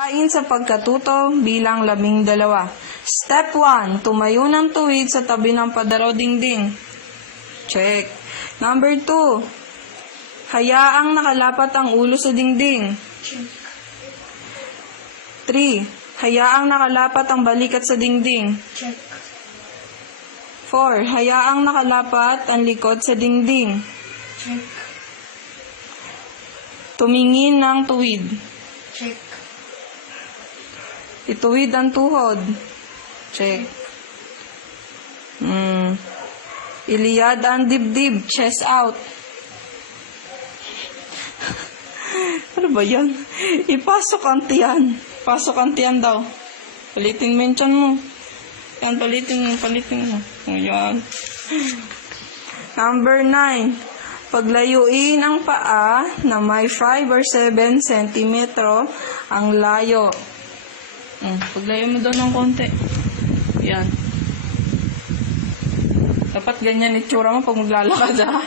Ayon sa pagkatuto bilang 12. Step 1. Tumayo ng tuwid sa tabi ng padaraw dingding. Check. Number 2. Hayaang nakalapat ang ulo sa dingding. Check. 3. Hayaang nakalapat ang balikat sa dingding. Check. 4. Hayaang nakalapat ang likod sa dingding. Check. Tumingin ng tuwid. Check. Ituwid ang tuhod. Check. Iliyad ang dibdib. Chest out. Ano ba yan? Ipasok ang tiyan. Pasok ang tiyan daw. Palitin mo yung tiyan mo. Yan, palitin mo. Ayan. Number 9. Paglayuin ang paa na may 5 or 7 cm ang layo. Paglayo mo daw ng konti. Yan. Dapat ganyan itsura mo pag maglalakad, ha?